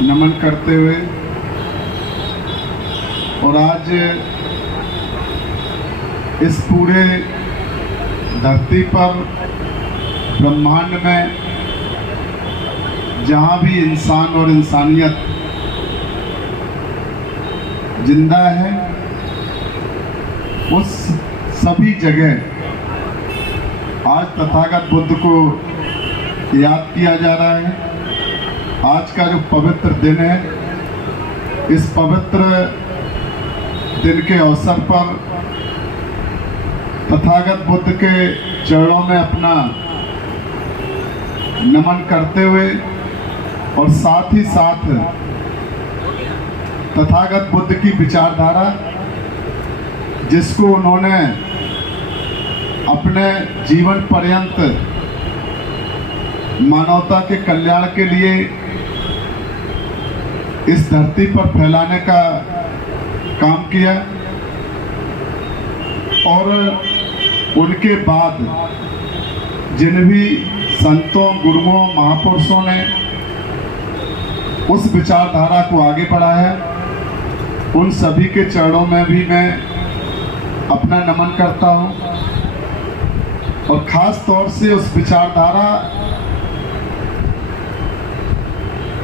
नमन करते हुए और आज इस पूरे धरती पर ब्रह्मांड में जहाँ भी इंसान और इंसानियत जिंदा है उस सभी जगह आज तथागत बुद्ध को याद किया जा रहा है। आज का जो पवित्र दिन है, इस पवित्र दिन के अवसर पर तथागत बुद्ध के चरणों में अपना नमन करते हुए और साथ ही साथ तथागत बुद्ध की विचारधारा, जिसको उन्होंने अपने जीवन पर्यंत मानवता के कल्याण के लिए इस धरती पर फैलाने का काम किया, और उनके बाद जिन भी संतों, गुरुओं, महापुरुषों ने उस विचारधारा को आगे बढ़ाया, उन सभी के चरणों में भी मैं अपना नमन करता हूं। और खास तौर से उस विचारधारा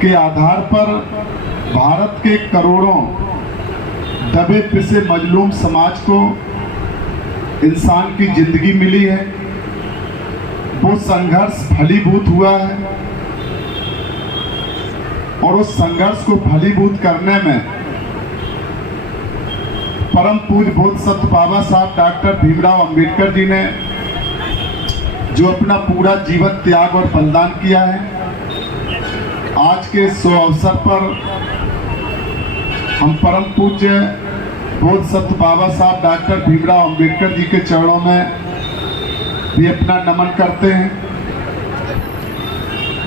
के आधार पर भारत के करोड़ों दबे पिसे मजलूम समाज को इंसान की जिंदगी मिली है, वो संघर्ष फलीभूत हुआ है, और उस संघर्ष को फलीभूत करने में परम पूज्य बोधिसत्व बाबा साहब डॉक्टर भीमराव अंबेडकर जी ने जो अपना पूरा जीवन त्याग और बलिदान किया है, आज के इस अवसर पर हम परम पूज्य बोधिसत्व बाबा साहब डॉक्टर भीमराव अंबेडकर जी के चरणों में भी अपना नमन करते हैं।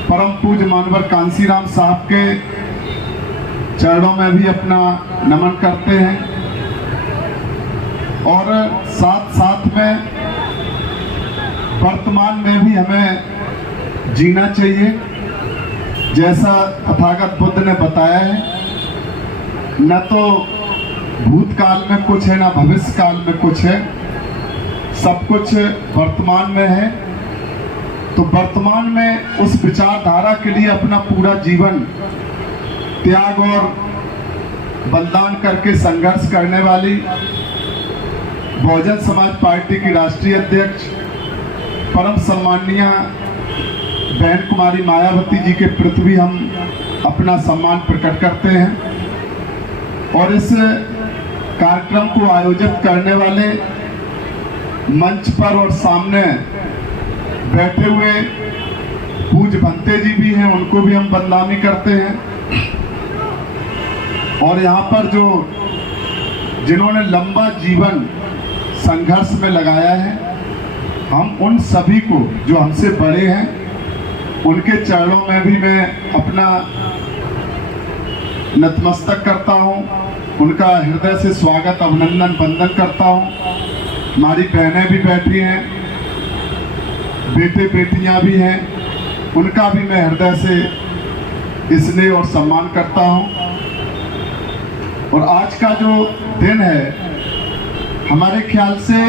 परम पूज्य मानवर कांसीराम साहब के चरणों में भी अपना नमन करते हैं, और साथ साथ में वर्तमान में भी हमें जीना चाहिए जैसा तथागत बुद्ध ने बताया है। न तो भूतकाल में कुछ है, न भविष्य काल में कुछ है, सब कुछ वर्तमान में है। तो वर्तमान में उस विचारधारा के लिए अपना पूरा जीवन त्याग और बलिदान करके संघर्ष करने वाली बहुजन समाज पार्टी की राष्ट्रीय अध्यक्ष परम सम्माननीय बहन कुमारी मायावती जी के प्रति भी हम अपना सम्मान प्रकट करते हैं। और इस कार्यक्रम को आयोजित करने वाले मंच पर और सामने बैठे हुए पूज्य भंते जी भी हैं, उनको भी हम बदनामी करते हैं। और यहाँ पर जो जिन्होंने लंबा जीवन संघर्ष में लगाया है, हम उन सभी को जो हमसे बड़े हैं उनके चरणों में भी मैं अपना नतमस्तक करता हूँ, उनका हृदय से स्वागत, अभिनंदन, वंदन करता हूँ। हमारी बहनें भी बैठी हैं, बेटे बेटियां भी हैं, उनका भी मैं हृदय से स्नेह और सम्मान करता हूँ। और आज का जो दिन है, हमारे ख्याल से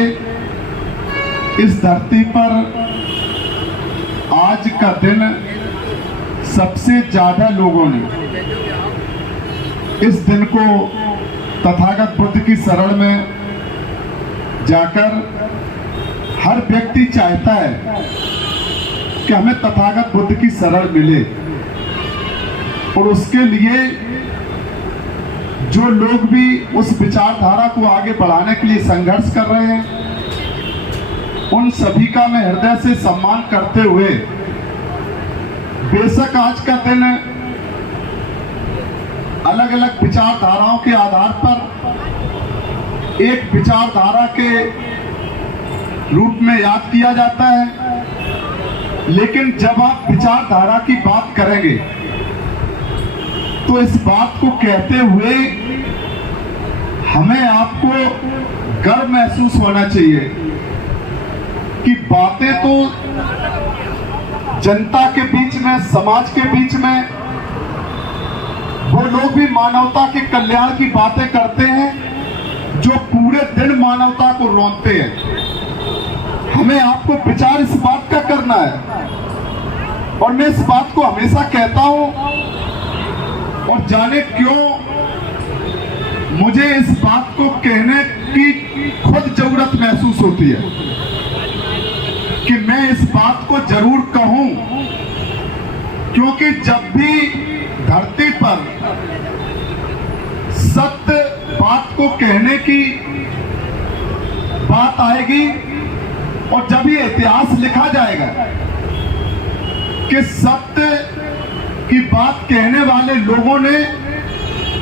इस धरती पर आज का दिन सबसे ज्यादा लोगों ने इस दिन को तथागत बुद्ध की शरण में जाकर, हर व्यक्ति चाहता है कि हमें तथागत बुद्ध की शरण मिले, और उसके लिए जो लोग भी उस विचारधारा को आगे बढ़ाने के लिए संघर्ष कर रहे हैं, उन सभी का मैं हृदय से सम्मान करते हुए, बेशक आज का दिन अलग अलग विचारधाराओं के आधार पर एक विचारधारा के रूप में याद किया जाता है, लेकिन जब आप विचारधारा की बात करेंगे तो इस बात को कहते हुए हमें आपको गर्व महसूस होना चाहिए कि बातें तो जनता के बीच में, समाज के बीच में लोग भी मानवता के कल्याण की बातें करते हैं जो पूरे दिन मानवता को रौंदते हैं। हमें आपको विचार इस बात का करना है, और मैं इस बात को हमेशा कहता हूं, और जाने क्यों मुझे इस बात को कहने की खुद जरूरत महसूस होती है कि मैं इस बात को जरूर कहूं, क्योंकि जब भी धरती पर सत्य बात को कहने की बात आएगी, और जब ये इतिहास लिखा जाएगा कि सत्य की बात कहने वाले लोगों ने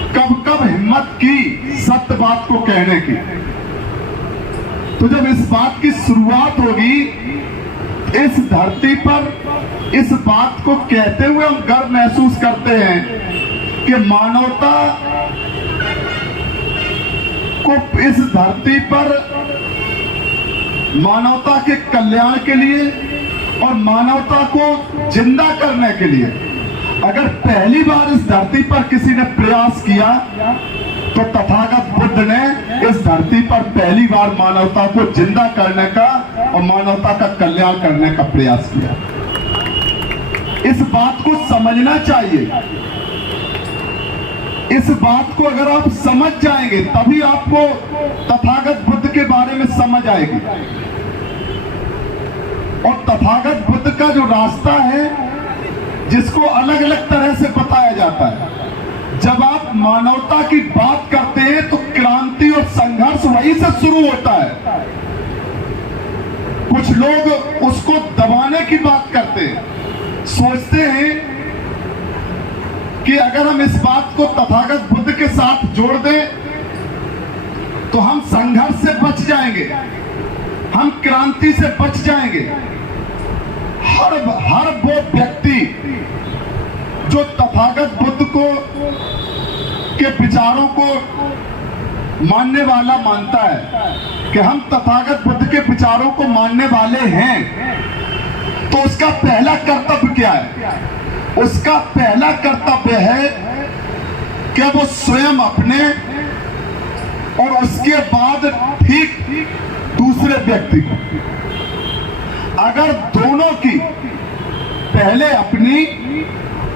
कब कब हिम्मत की सत्य बात को कहने की, तो जब इस बात की शुरुआत होगी इस धरती पर, इस बात को कहते हुए हम गर्व महसूस करते हैं कि मानवता को इस धरती पर मानवता के कल्याण के लिए और मानवता को जिंदा करने के लिए अगर पहली बार इस धरती पर किसी ने प्रयास किया तो तथागत बुद्ध ने इस धरती पर पहली बार मानवता को जिंदा करने का और मानवता का कल्याण करने का प्रयास किया। इस बात को समझना चाहिए। इस बात को अगर आप समझ जाएंगे तभी आपको तथागत बुद्ध के बारे में समझ आएगी। और तथागत बुद्ध का जो रास्ता है जिसको अलग अलग तरह से बताया जाता है, जब आप मानवता की बात करते हैं तो क्रांति और संघर्ष वहीं से शुरू होता है। कुछ लोग उसको दबाने की बात करते हैं, सोचते हैं कि अगर हम इस बात को तथागत बुद्ध के साथ जोड़ दें तो हम संघर्ष से बच जाएंगे, हम क्रांति से बच जाएंगे। हर वो व्यक्ति जो तथागत बुद्ध को के विचारों को मानने वाला मानता है कि हम तथागत बुद्ध के विचारों को मानने वाले हैं, तो उसका पहला कर्तव्य क्या है? उसका पहला कर्तव्य है कि वो स्वयं अपने और उसके बाद ठीक दूसरे व्यक्ति को, अगर दोनों की पहले अपनी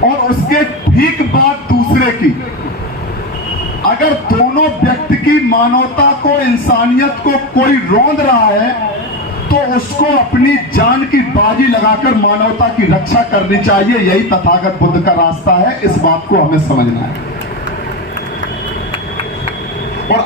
और उसके ठीक बाद दूसरे की, अगर दोनों व्यक्ति की मानवता को, इंसानियत को कोई रौंद रहा है तो उसको अपनी जान की बाजी लगाकर मानवता की रक्षा करनी चाहिए। यही तथागत बुद्ध का रास्ता है। इस बात को हमें समझना है। और